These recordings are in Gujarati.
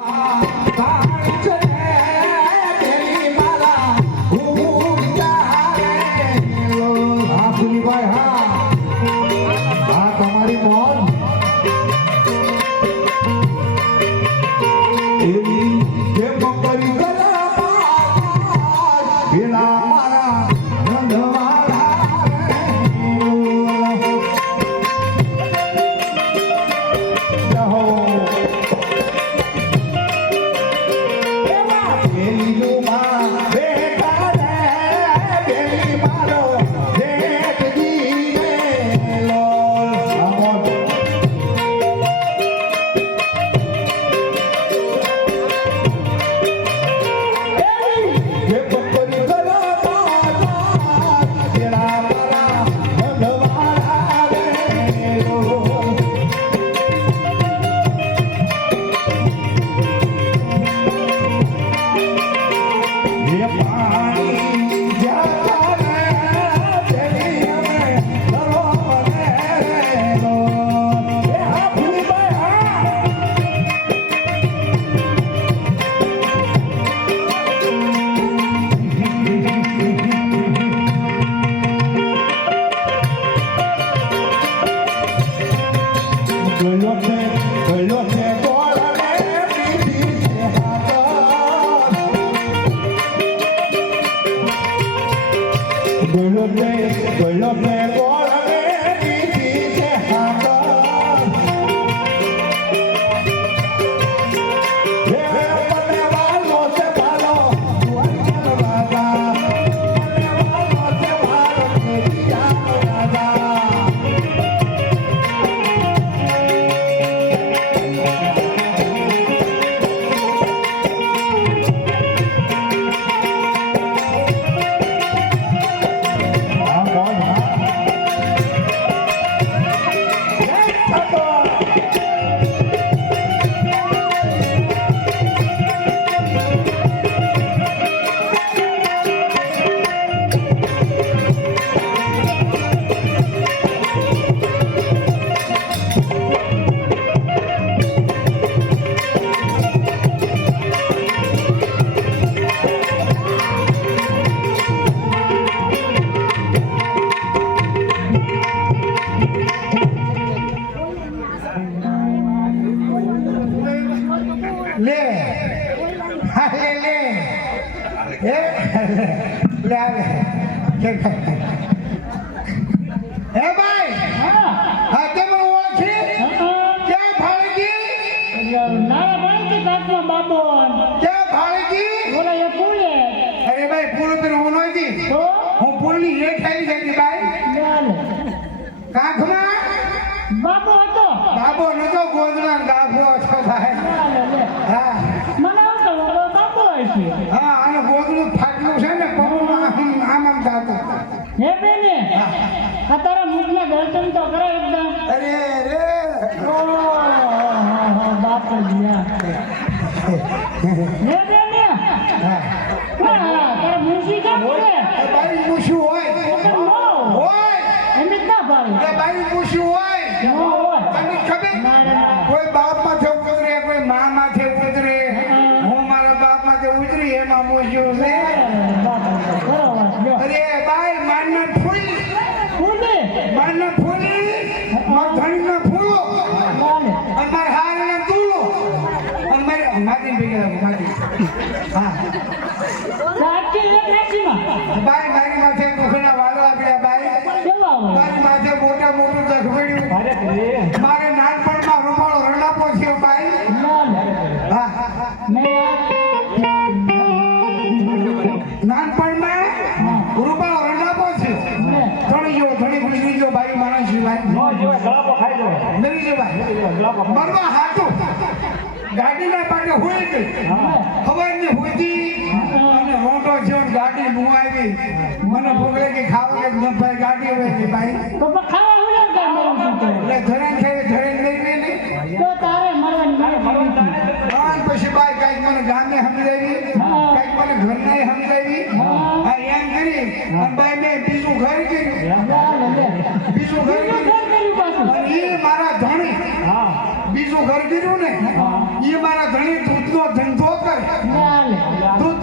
હા ગયો લે. હા લે. લે એ લે કે એ ભાઈ? હા કેમ ઓળખી? ક્યાં ફાળગી ક્યાં ફાળગી અરે ભાઈ પૂરું પેલું હું નહોતી હું પુલની હેઠ આવી જતી ભાઈ. હતો. બાબો નતો ગોદડા ગાભો હતો ભાઈ. તો કરો એકદમ અરે રે બાપ જીયા હે. બેને હા હા તારા મુસી કા બોલે એ બાઈ હોય. તો હોય. એમ ના એ બાઈ મૂછું હોય. તને ખબર. કોઈ બાપ માથે ઉતરે કોઈ મા માથે ઉતરે હું. મારા બાપ માથે ઉતરી એમાં મૂછ્યું છે? અરે બાય મારના ફૂલ. મારના ફૂલી મગધણીના ફૂલો બોલે અને મારા હારના દૂલો અને મારી મારી ભેગી હા. સાચી એક બાઈ મારી માથે દુખના વાળો આપ્યા બાઈ મારી માથે મોટા મોટું જખમેડ્યું મારે નાનપણમાં રૂમાળો રડાપો થયો બાઈ હા. નાનપણમાં રૂપાળો રંડાપો છે ધણી ગયો ધણી ગુજરી ગયો બાઈ માણસ સિવાય. મરી જવાય. મરવા હાટું ગાડીના પાટે હોય ગઈ. ખબર ને હોતી અને રોટો છે ગાડી આવી. મને ભોગલે કે ખાવા કે ન ભાઈ ગાડી હોય કે ભાઈ. તો ખાવા હું ના તો. એટલે ધરેન ખાઈ ધરેન લઈ ગઈ ને. તો તારે મરવાની મારે મરવાની. પછી બાઈ કાંઈક મને ગામે સમજાવી કાંઈક મને ઘરને સમજાવી. આ એમ કરી અને બાઈ મેં બીજું ઘર લે. ઘર કર્યું. અને એ મારા ધણી દૂધ ને ધંધો કરે. દૂધ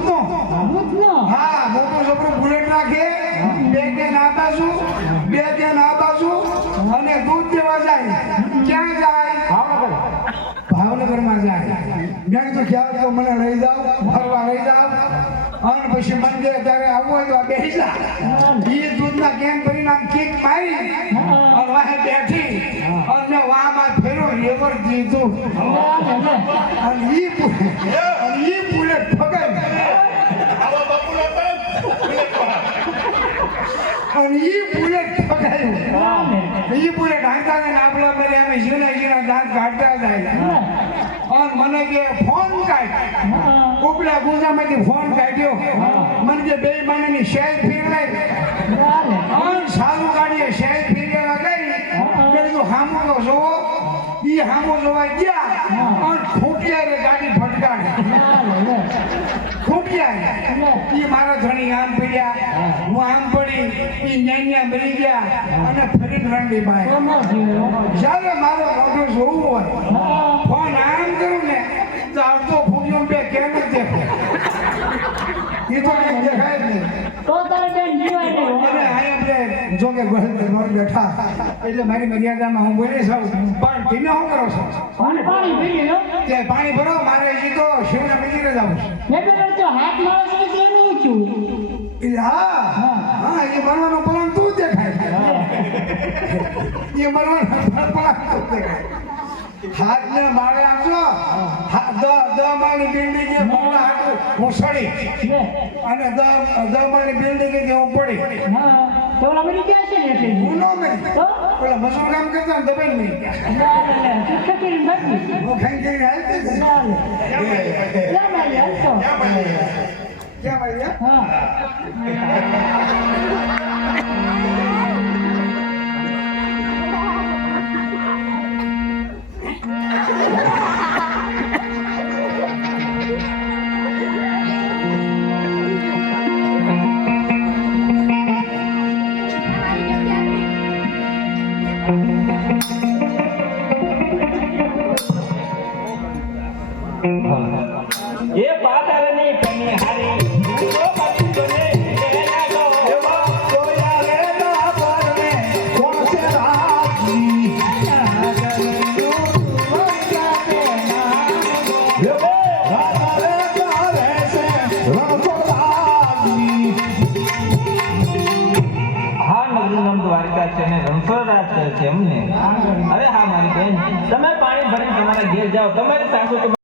દૂધનો હા મોટું છોકરું બુલેટ નાખે બે કેન આ બાજુ બે કેન આ બાજુ અને દૂધ દેવા જાય. ક્યાં જાય? ભાવનગરમાં જાય. મેં તો ખ્યાલ તો મને રહી જાવ ફરવા રહી જાવ અને પછી મંદિરે ત્યારે આવવું હોય તો આ બેસી જા. એ દૂધના કેમ ભરીને આમ કિક મારી અને વાહે બેઠી. મેં એવર દીધું. અને ઈ અને ઈ બુલેટ ફગાઈ આવા હતા અને ઈ બુલેટ ફગાયું ઈ બુલેટ હાંકતા ને આપણા મેરે અમે જીના જીના દાંત કાઢતા જાય. અને મને કે, ફોન કાઢ. ઉપલા ગુજામાંથી ફોન કાઢ્યો. મને કે, બે માણસની શેર ફેરવાય. અને સારું ગાડીએ શેર ફેરવા ગઈ મેં કીધું, હામું તો જોવો ઈ હામો જોવા ગયા. અને ખૂટ્યા ગાડી ફટકાડી લે ઈ મારા ધણી આમ પડ્યા. હું આમ પડી. ઈ ન્યાન્યા મરી ગયા. અને ફરી રણની બાય. જ્યારે મારો મોટો જોવું હોય, ફોન આમ કરું ને, તો આવતો ફૂગ્યો બે કેમ જ દેખે એ તો કઈ દેખાય જ નહીં તો તારે બેન જીવાય નહીં અને અહીંયા કે ગોહિલ દરબાર બેઠા. એટલે મારી મર્યાદામાં હું બોલી છું. પણ તમે શું કરો છો? પાણી પાણી પી તે પાણી ભરો મારે જી તો શિવના મંદિરે જવું છે. પેલો તો હાથ માણસ ને કેમ ઊંચું એ હા. હા. એ બનવાનો પ્લાન તું દેખાય એ બનવાનો પ્લાન તું દેખાય હાથ ને મારે આપજો. દ દ માળની બિલ્ડિંગ એ પગલા હાટું હું સડી અને દ માળની બિલ્ડિંગ એ હું પડી. હા. તો ઓલા મરી ગયા છે ને એટલે. હું નો ગઈ તો પેલા મજૂર કામ કરતા ને દબાઈ નહીં ગયા. ખકીને ભાગી હું ખાઈ ખાઈ હાલતી હતી. ના ના ના ના ના ના ના ના ના ના ના ના છે અને રણછોડરાજ છે એમને. અરે હા, મારી બેન, તમે પાણી ભરીને તમારા ઘેર જાઓ, તમારી સાસુ